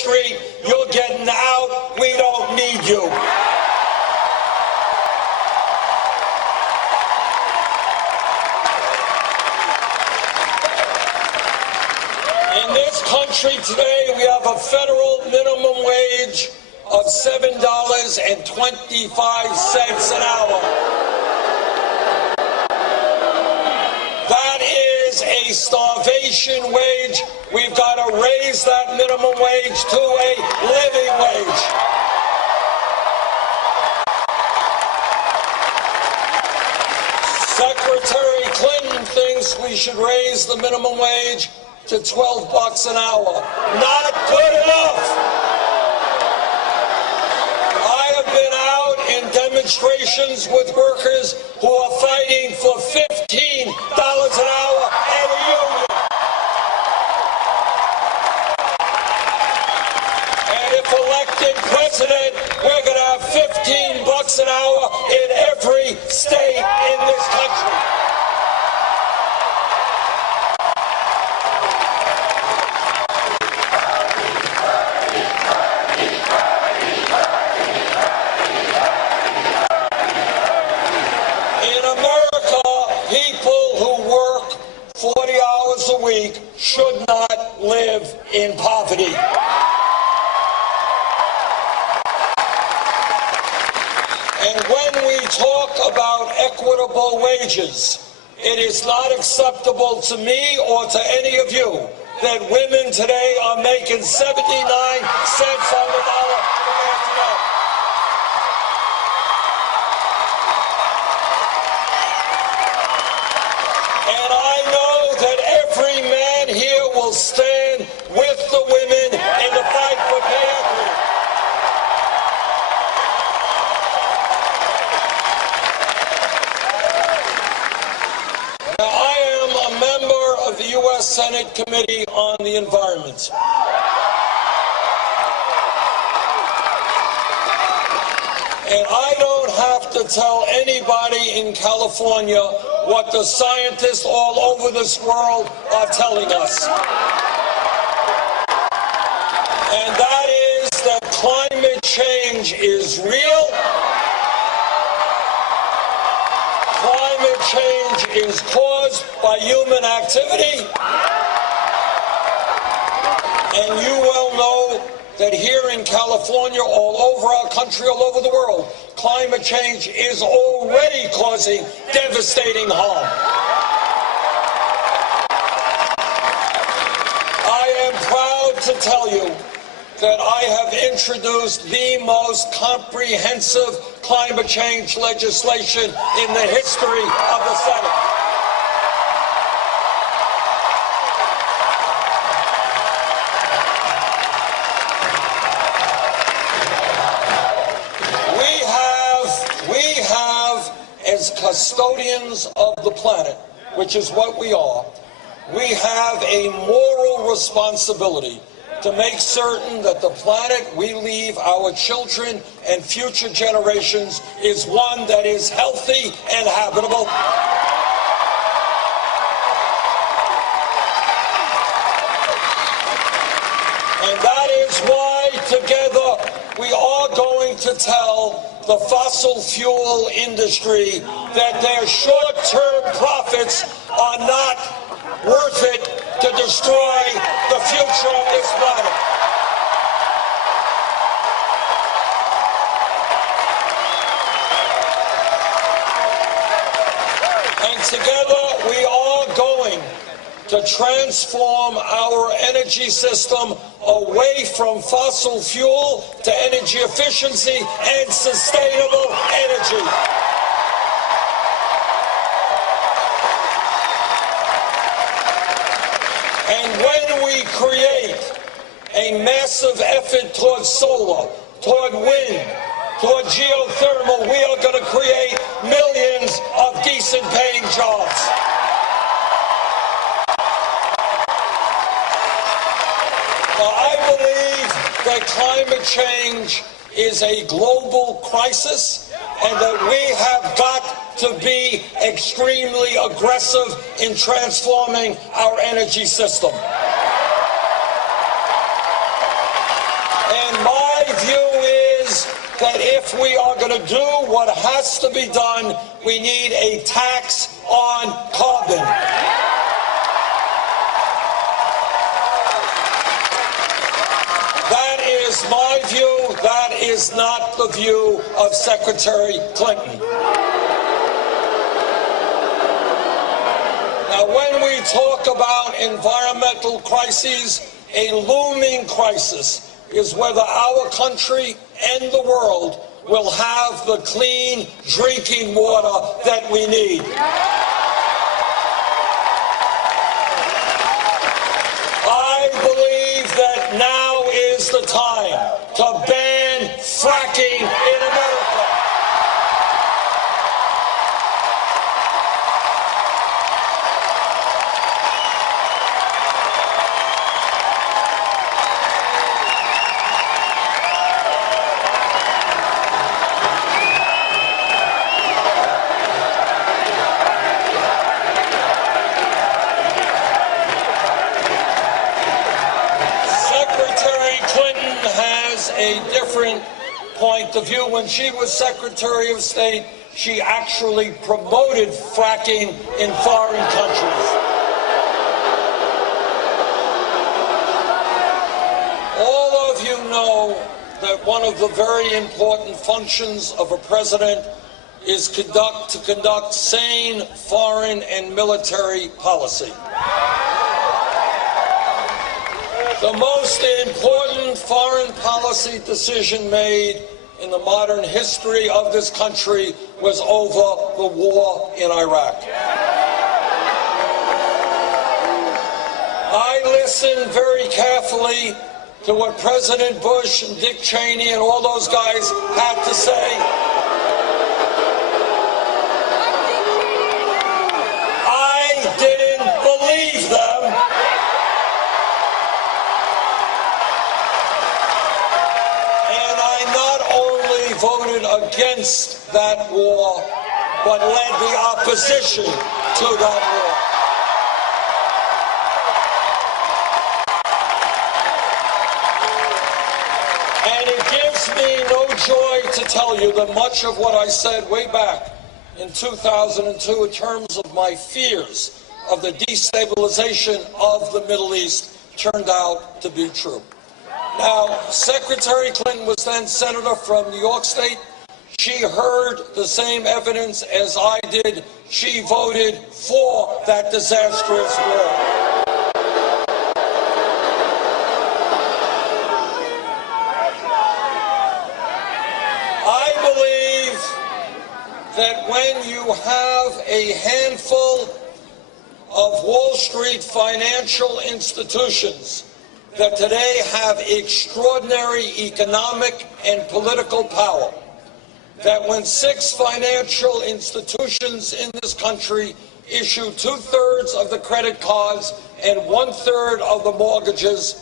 street. You're getting out. We don't need you. In this country today, we have a federal minimum wage of $7.25 an hour. That is a starvation wage. We've got to raise that minimum wage to a living wage. Secretary Clinton thinks we should raise the minimum wage to $12 an hour. Not good enough. I have been out in demonstrations with workers who are fighting for $15 an hour and a union. And if elected president, we're going to have $15 an hour in every state in this country. A week should not live in poverty. And when we talk about equitable wages, it is not acceptable to me or to any of you that women today are making 79 cents on the dollar today. And I know that every man here will stand with the women in the fight for pay equity. Now, I am a member of the U.S. Senate Committee on the Environment. And I don't have to tell anybody in California what the scientists all over this world are telling us. And that is that climate change is real. Climate change is caused by human activity. And you well know that here in California, all over our country, all over the world, climate change is already causing devastating harm. I am proud to tell you that I have introduced the most comprehensive climate change legislation in the history of the Senate. As custodians of the planet, which is what we are, we have a moral responsibility to make certain that the planet we leave our children and future generations is one that is healthy and habitable. And that is why together we are going to tell the fossil fuel industry that their short-term profits are not worth it to destroy the future of this planet. And together we are going to transform our energy system away from fossil fuel to energy efficiency and sustainable energy. And when we create a massive effort towards solar, toward wind, toward geothermal, we are going to create millions of decent paying jobs. I believe that climate change is a global crisis and that we have got to be extremely aggressive in transforming our energy system. if we are going to do what has to be done, we need a tax on carbon. That is my view. That is not the view of Secretary Clinton. Now, when we talk about environmental crises, a looming crisis is whether our country and the world will have the clean drinking water that we need. I believe that now is the time to ban fracking in America. A different point of view. When she was Secretary of State, she actually promoted fracking in foreign countries. All of you know that one of the very important functions of a president is to conduct sane foreign and military policy. The most important foreign policy decision made in the modern history of this country was over the war in Iraq. I listened very carefully to what President Bush and Dick Cheney and all those guys had to say. I didn't believe them. Voted against that war, but led the opposition to that war. And it gives me no joy to tell you that much of what I said way back in 2002 in terms of my fears of the destabilization of the Middle East turned out to be true. Now, Secretary Clinton was then senator from New York State. She heard the same evidence as I did. She voted for that disastrous war. I believe that when you have a handful of Wall Street financial institutions that today have extraordinary economic and political power, that when 6 financial institutions in this country issue 2/3 of the credit cards and 1/3 of the mortgages,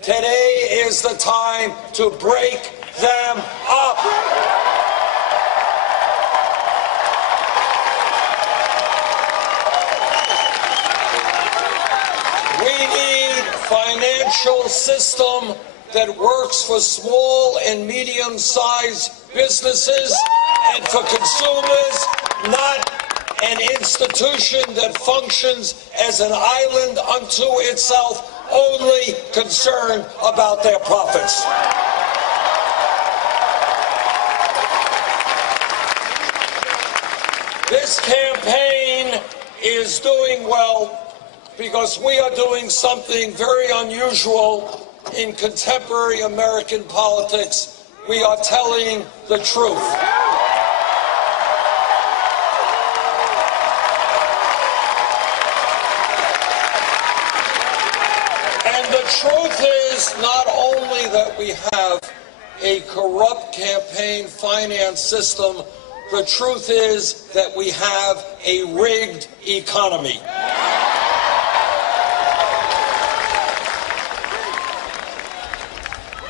today is the time to break them up. Financial system that works for small and medium-sized businesses and for consumers, not an institution that functions as an island unto itself, only concerned about their profits. This campaign is doing well because we are doing something very unusual in contemporary American politics. We are telling the truth. And the truth is not only that we have a corrupt campaign finance system, the truth is that we have a rigged economy.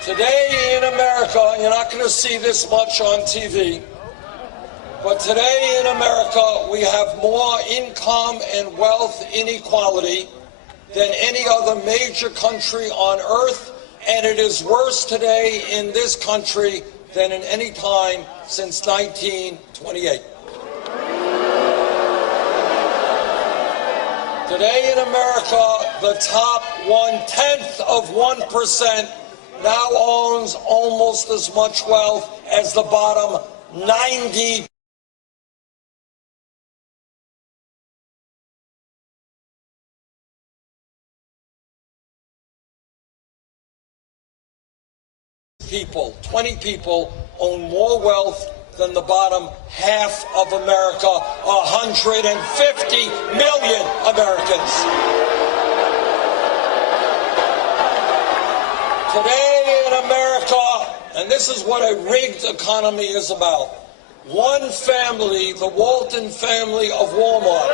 Today in America, you're not going to see this much on TV, but today in America, we have more income and wealth inequality than any other major country on earth, and it is worse today in this country than in any time since 1928. Today in America, the top 0.1% now owns almost as much wealth as the bottom 90%. People, 20 people own more wealth than the bottom half of America, 150 million Americans. Today in America, and this is what a rigged economy is about, one family, the Walton family of Walmart,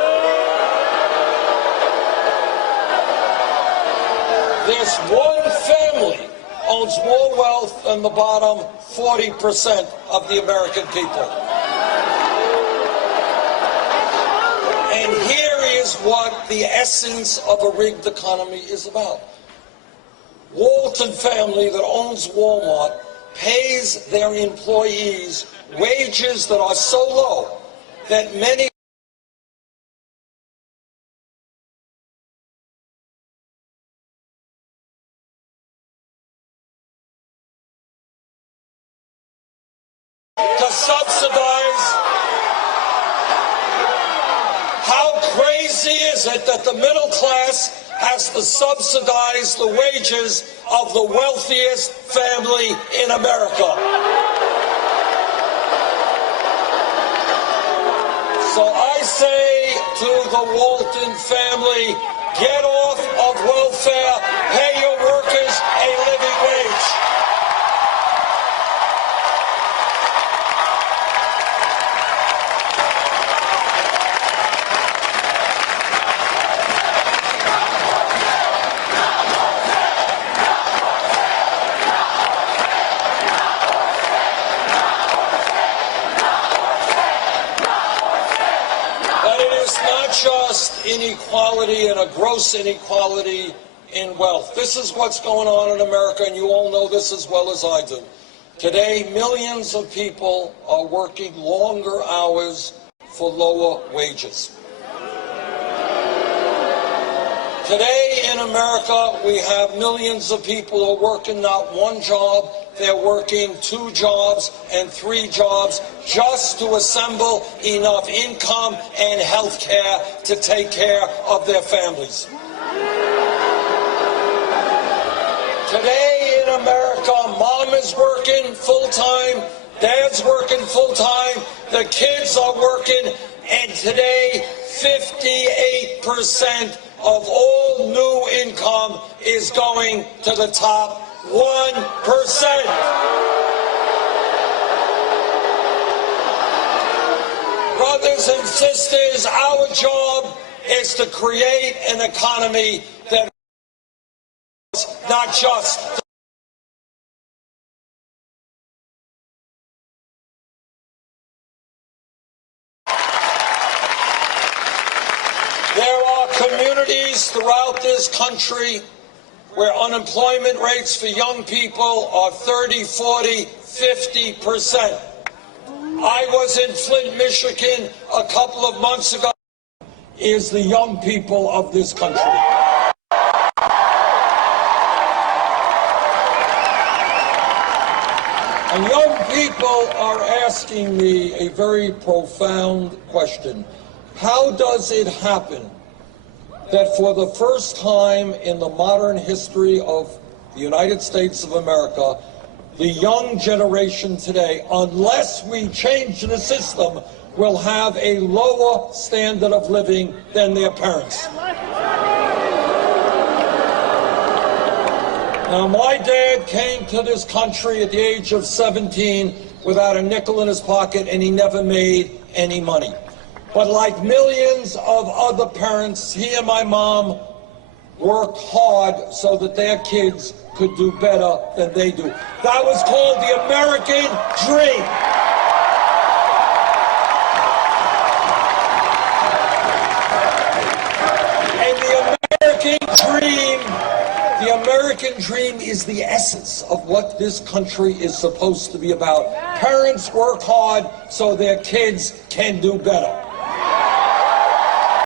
this one family owns more wealth than the bottom 40% of the American people. And here is what the essence of a rigged economy is about. Walton family that owns Walmart pays their employees wages that are so low that many to subsidize. How crazy is it that the middle class has to subsidize the wages of the wealthiest family in America? So I say to the Walton family, get off of welfare, pay your workers a living wage. Just inequality and a gross inequality in wealth. This is what's going on in America, and you all know this as well as I do. Today, millions of people are working longer hours for lower wages. Today in America, we have millions of people who are working not one job, they're working 2 jobs and 3 jobs just to assemble enough income and health care to take care of their families. Today in America, mom is working full-time, dad's working full-time, the kids are working, and today 58% of all new income is going to the top 1%. Brothers and sisters, our job is to create an economy that not just there are communities throughout this country where unemployment rates for young people are 30, 40, 50%. I was in Flint, Michigan a couple of months ago. Is the young people of this country. And young people are asking me a very profound question. How does it happen that for the first time in the modern history of the United States of America, the young generation today, unless we change the system, will have a lower standard of living than their parents? Now, my dad came to this country at the age of 17 without a nickel in his pocket, and he never made any money. But like millions of other parents, he and my mom worked hard so that their kids could do better than they do. That was called the American dream. And the American American dream is the essence of what this country is supposed to be about. Parents work hard so their kids can do better.